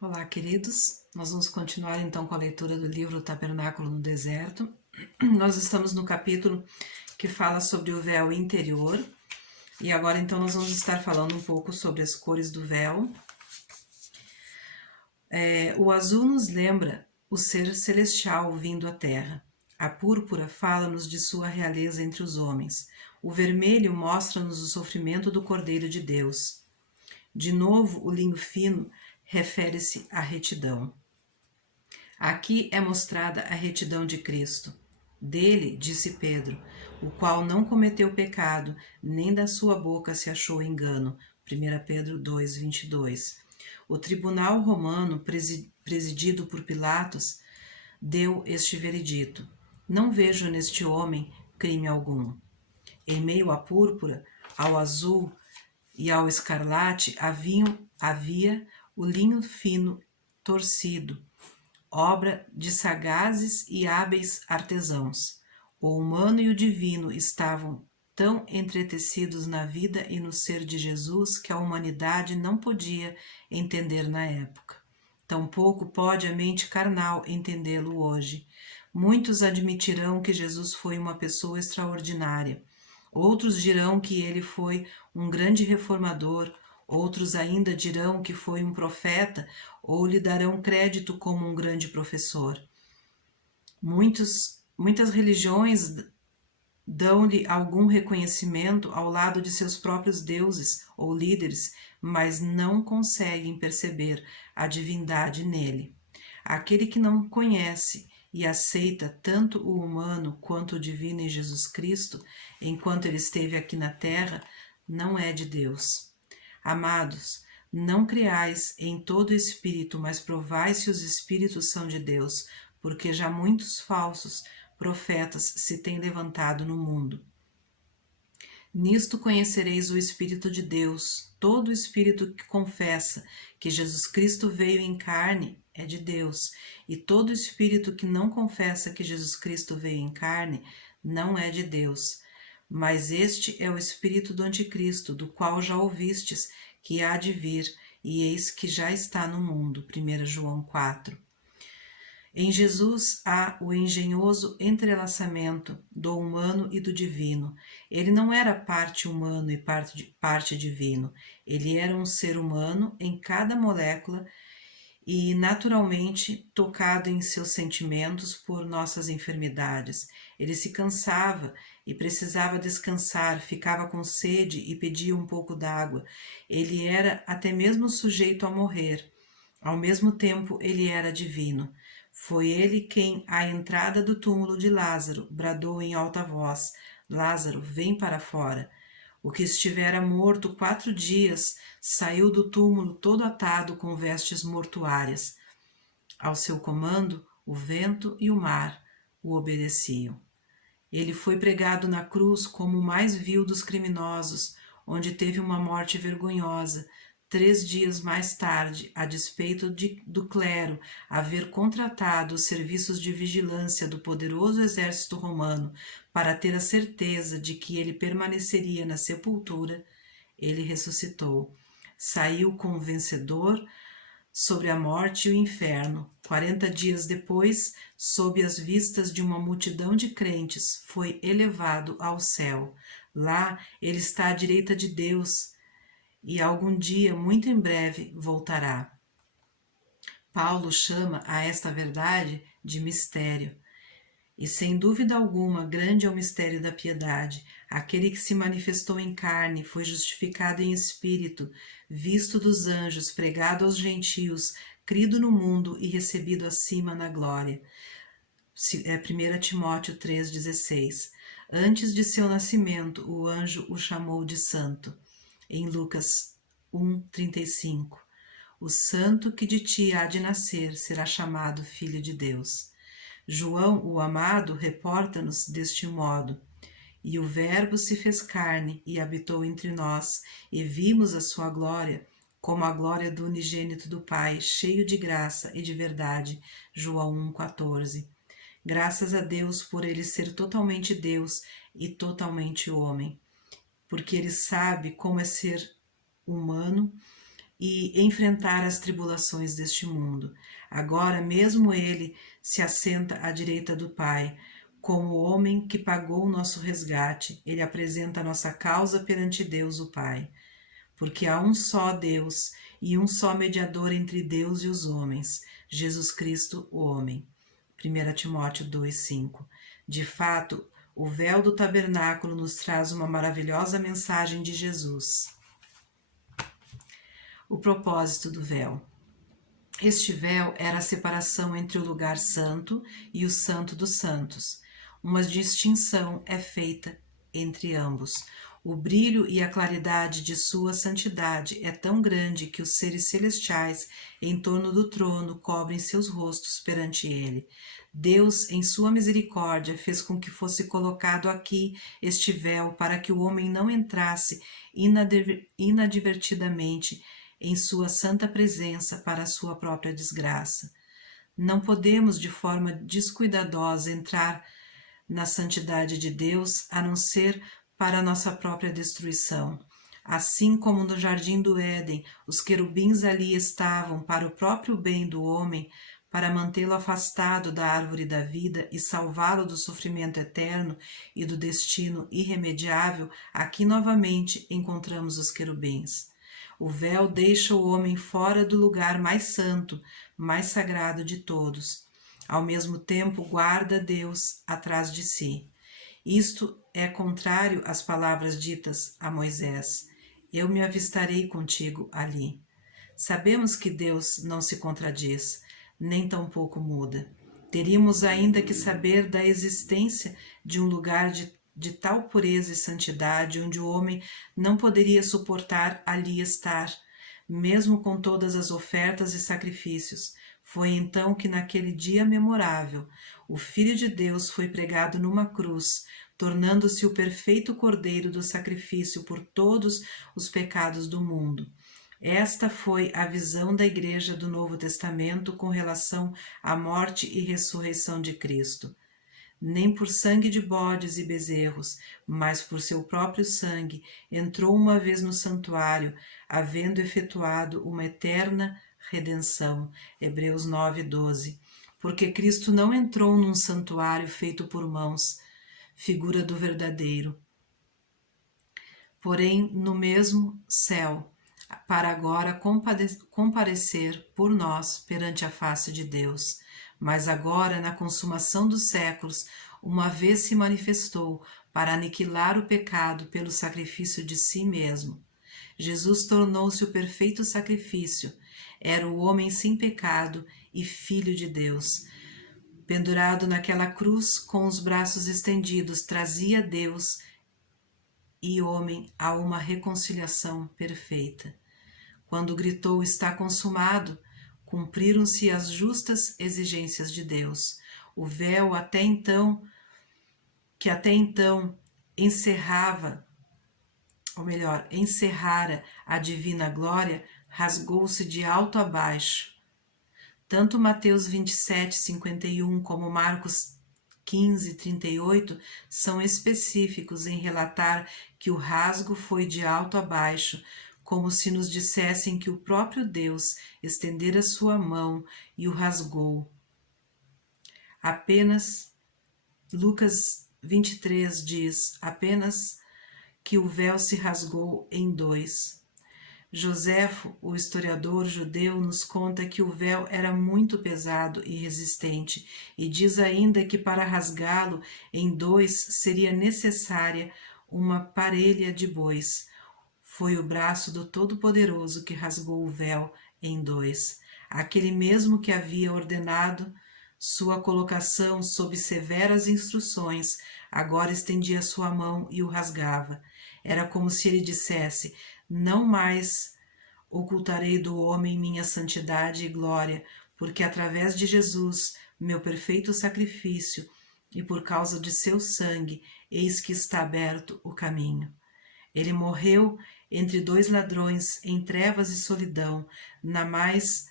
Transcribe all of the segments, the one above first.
Olá, queridos. Nós vamos continuar então com a leitura do livro Tabernáculo no Deserto. Nós estamos no capítulo que fala sobre o véu interior. E agora então nós vamos estar falando um pouco sobre as cores do véu. O azul nos lembra o ser celestial vindo à terra. A púrpura fala-nos de sua realeza entre os homens. O vermelho mostra-nos o sofrimento do Cordeiro de Deus. De novo, o linho fino refere-se à retidão. Aqui é mostrada a retidão de Cristo. Dele, disse Pedro, o qual não cometeu pecado, nem da sua boca se achou engano. 1 Pedro 2:22. O tribunal romano, presidido por Pilatos, deu este veredito: não vejo neste homem crime algum. Em meio à púrpura, ao azul e ao escarlate havia o linho fino torcido, obra de sagazes e hábeis artesãos. O humano e o divino estavam tão entretecidos na vida e no ser de Jesus que a humanidade não podia entender na época. Tampouco pode a mente carnal entendê-lo hoje. Muitos admitirão que Jesus foi uma pessoa extraordinária. Outros dirão que ele foi um grande reformador. Outros ainda dirão que foi um profeta ou lhe darão crédito como um grande professor. Muitas religiões dão-lhe algum reconhecimento ao lado de seus próprios deuses ou líderes, mas não conseguem perceber a divindade nele. Aquele que não conhece e aceita tanto o humano quanto o divino em Jesus Cristo, enquanto ele esteve aqui na terra, não é de Deus. Amados, não creais em todo espírito, mas provai se os espíritos são de Deus, porque já muitos falsos profetas se têm levantado no mundo. Nisto conhecereis o Espírito de Deus. Todo espírito que confessa que Jesus Cristo veio em carne é de Deus, e todo espírito que não confessa que Jesus Cristo veio em carne não é de Deus. Mas este é o espírito do anticristo, do qual já ouvistes que há de vir, e eis que já está no mundo. 1 João 4. Em Jesus há o engenhoso entrelaçamento do humano e do divino. Ele não era parte humano e parte divino. Ele era um ser humano em cada molécula e naturalmente tocado em seus sentimentos por nossas enfermidades. Ele se cansava e precisava descansar, ficava com sede e pedia um pouco d'água. Ele era até mesmo sujeito a morrer. Ao mesmo tempo, ele era divino. Foi ele quem, à entrada do túmulo de Lázaro, bradou em alta voz: Lázaro, vem para fora. O que estivera morto 4 dias saiu do túmulo todo atado com vestes mortuárias. Ao seu comando, o vento e o mar o obedeciam. Ele foi pregado na cruz como o mais vil dos criminosos, onde teve uma morte vergonhosa. 3 dias mais tarde, a despeito do clero haver contratado os serviços de vigilância do poderoso exército romano para ter a certeza de que ele permaneceria na sepultura, ele ressuscitou. Saiu como vencedor sobre a morte e o inferno. 40 dias depois, sob as vistas de uma multidão de crentes, foi elevado ao céu. Lá ele está à direita de Deus e algum dia, muito em breve, voltará. Paulo chama a esta verdade de mistério. E sem dúvida alguma, grande é o mistério da piedade. Aquele que se manifestou em carne, foi justificado em espírito, visto dos anjos, pregado aos gentios, crido no mundo e recebido acima na glória. 1 Timóteo 3,16. Antes de seu nascimento, o anjo o chamou de santo. Em Lucas 1,35. O santo que de ti há de nascer será chamado Filho de Deus. João, o amado, reporta-nos deste modo: E o Verbo se fez carne e habitou entre nós, e vimos a sua glória, como a glória do unigênito do Pai, cheio de graça e de verdade. João 1,14. Graças a Deus por ele ser totalmente Deus e totalmente homem, porque ele sabe como é ser humano e enfrentar as tribulações deste mundo. Agora mesmo ele se assenta à direita do Pai. Como o homem que pagou o nosso resgate, ele apresenta a nossa causa perante Deus o Pai. Porque há um só Deus e um só mediador entre Deus e os homens, Jesus Cristo, o homem. 1 Timóteo 2,5. De fato, o véu do tabernáculo nos traz uma maravilhosa mensagem de Jesus. O propósito do véu. Este véu era a separação entre o lugar santo e o santo dos santos. Uma distinção é feita entre ambos. O brilho e a claridade de sua santidade é tão grande que os seres celestiais em torno do trono cobrem seus rostos perante ele. Deus, em sua misericórdia, fez com que fosse colocado aqui este véu para que o homem não entrasse inadvertidamente em sua santa presença para a sua própria desgraça. Não podemos, de forma descuidadosa, entrar na santidade de Deus, a não ser para a nossa própria destruição. Assim como no jardim do Éden, os querubins ali estavam para o próprio bem do homem, para mantê-lo afastado da árvore da vida e salvá-lo do sofrimento eterno e do destino irremediável, aqui novamente encontramos os querubins. O véu deixa o homem fora do lugar mais santo, mais sagrado de todos. Ao mesmo tempo, guarda Deus atrás de si. Isto é contrário às palavras ditas a Moisés: eu me avistarei contigo ali. Sabemos que Deus não se contradiz, nem tampouco muda. Teríamos ainda que saber da existência de um lugar de tal pureza e santidade onde o homem não poderia suportar ali estar, mesmo com todas as ofertas e sacrifícios. Foi então que naquele dia memorável, o Filho de Deus foi pregado numa cruz, tornando-se o perfeito cordeiro do sacrifício por todos os pecados do mundo. Esta foi a visão da Igreja do Novo Testamento com relação à morte e ressurreição de Cristo. Nem por sangue de bodes e bezerros, mas por seu próprio sangue, entrou uma vez no santuário, havendo efetuado uma eterna redenção. Hebreus 9:12. Porque Cristo não entrou num santuário feito por mãos, figura do verdadeiro, porém no mesmo céu, para agora comparecer por nós perante a face de Deus. Mas agora, na consumação dos séculos, uma vez se manifestou para aniquilar o pecado pelo sacrifício de si mesmo. Jesus tornou-se o perfeito sacrifício, era o homem sem pecado e Filho de Deus. Pendurado naquela cruz, com os braços estendidos, trazia Deus e homem a uma reconciliação perfeita. Quando gritou está consumado, cumpriram-se as justas exigências de Deus. O véu que até então encerrara a divina glória, rasgou-se de alto a baixo. Tanto Mateus 27:51 como Marcos 15:38 são específicos em relatar que o rasgo foi de alto a baixo, como se nos dissessem que o próprio Deus estendera sua mão e o rasgou. Apenas Lucas 23 diz apenas que o véu se rasgou em dois. Joséfo, o historiador judeu, nos conta que o véu era muito pesado e resistente, e diz ainda que para rasgá-lo em dois seria necessária uma parelha de bois. Foi o braço do Todo-Poderoso que rasgou o véu em dois. Aquele mesmo que havia ordenado sua colocação sob severas instruções, agora estendia sua mão e o rasgava. Era como se ele dissesse: não mais ocultarei do homem minha santidade e glória, porque através de Jesus, meu perfeito sacrifício, e por causa de seu sangue, eis que está aberto o caminho. Ele morreu entre dois ladrões, em trevas e solidão, na mais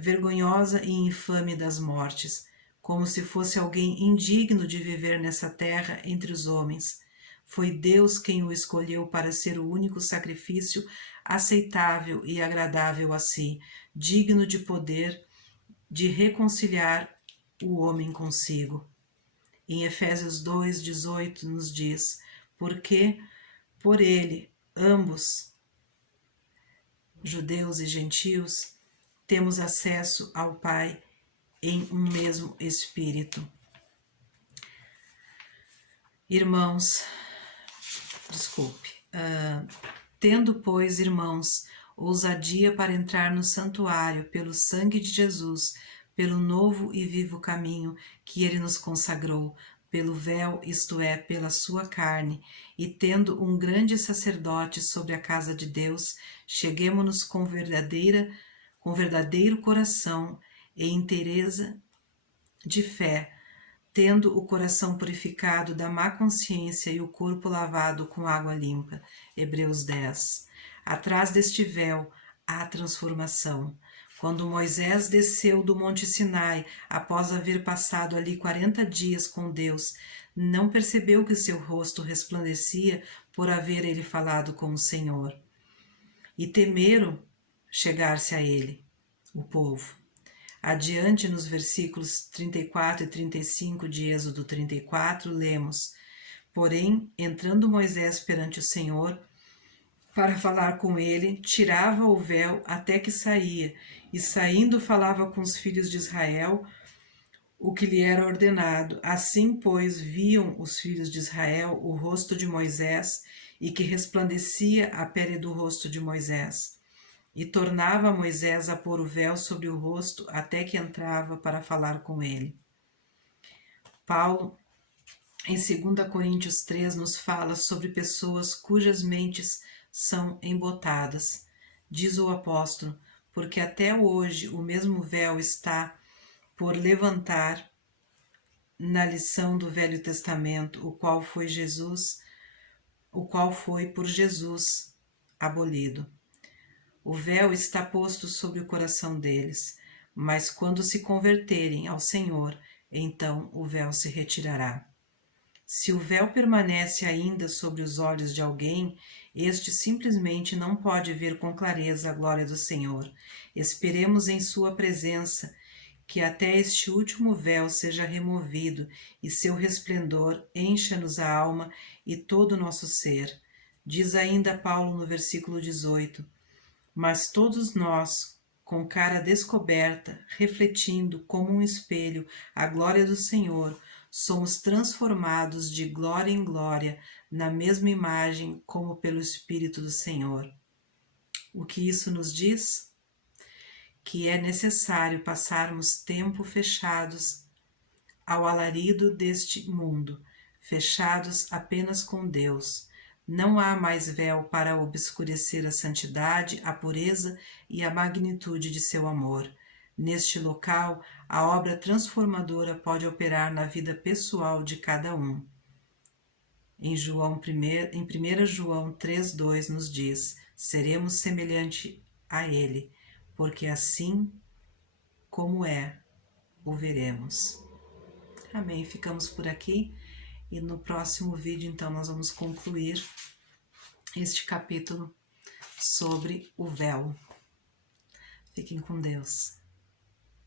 vergonhosa e infame das mortes, como se fosse alguém indigno de viver nessa terra entre os homens. Foi Deus quem o escolheu para ser o único sacrifício aceitável e agradável a si, digno de poder de reconciliar o homem consigo. Em Efésios 2:18 nos diz: porque por ele ambos, judeus e gentios, temos acesso ao Pai em um mesmo Espírito. Irmãos, tendo, pois, irmãos, ousadia para entrar no santuário pelo sangue de Jesus, pelo novo e vivo caminho que ele nos consagrou, pelo véu, isto é, pela sua carne, e tendo um grande sacerdote sobre a casa de Deus, cheguemo-nos com verdadeiro coração e inteireza de fé, tendo o coração purificado da má consciência e o corpo lavado com água limpa. Hebreus 10. Atrás deste véu há transformação. Quando Moisés desceu do Monte Sinai, após haver passado ali 40 dias com Deus, não percebeu que seu rosto resplandecia por haver ele falado com o Senhor. E temeram chegar-se a ele, o povo. Adiante, nos versículos 34 e 35 de Êxodo 34, lemos: porém, entrando Moisés perante o Senhor, para falar com ele, tirava o véu até que saía, e saindo falava com os filhos de Israel o que lhe era ordenado. Assim, pois, viam os filhos de Israel o rosto de Moisés, e que resplandecia a pele do rosto de Moisés. E tornava Moisés a pôr o véu sobre o rosto até que entrava para falar com ele. Paulo, em 2 Coríntios 3, nos fala sobre pessoas cujas mentes são embotadas. Diz o apóstolo: porque até hoje o mesmo véu está por levantar na lição do Velho Testamento, o qual foi por Jesus abolido. O véu está posto sobre o coração deles, mas quando se converterem ao Senhor, então o véu se retirará. Se o véu permanece ainda sobre os olhos de alguém, este simplesmente não pode ver com clareza a glória do Senhor. Esperemos em sua presença que até este último véu seja removido e seu resplendor encha-nos a alma e todo o nosso ser. Diz ainda Paulo no versículo 18: mas todos nós, com cara descoberta, refletindo como um espelho a glória do Senhor, somos transformados de glória em glória na mesma imagem como pelo Espírito do Senhor. O que isso nos diz? Que é necessário passarmos tempo fechados ao alarido deste mundo, fechados apenas com Deus. Não há mais véu para obscurecer a santidade, a pureza e a magnitude de seu amor. Neste local, a obra transformadora pode operar na vida pessoal de cada um. Em 1 João 3,2 nos diz: seremos semelhante a ele, porque assim como é, o veremos. Amém. Ficamos por aqui. E no próximo vídeo, então, nós vamos concluir este capítulo sobre o véu. Fiquem com Deus.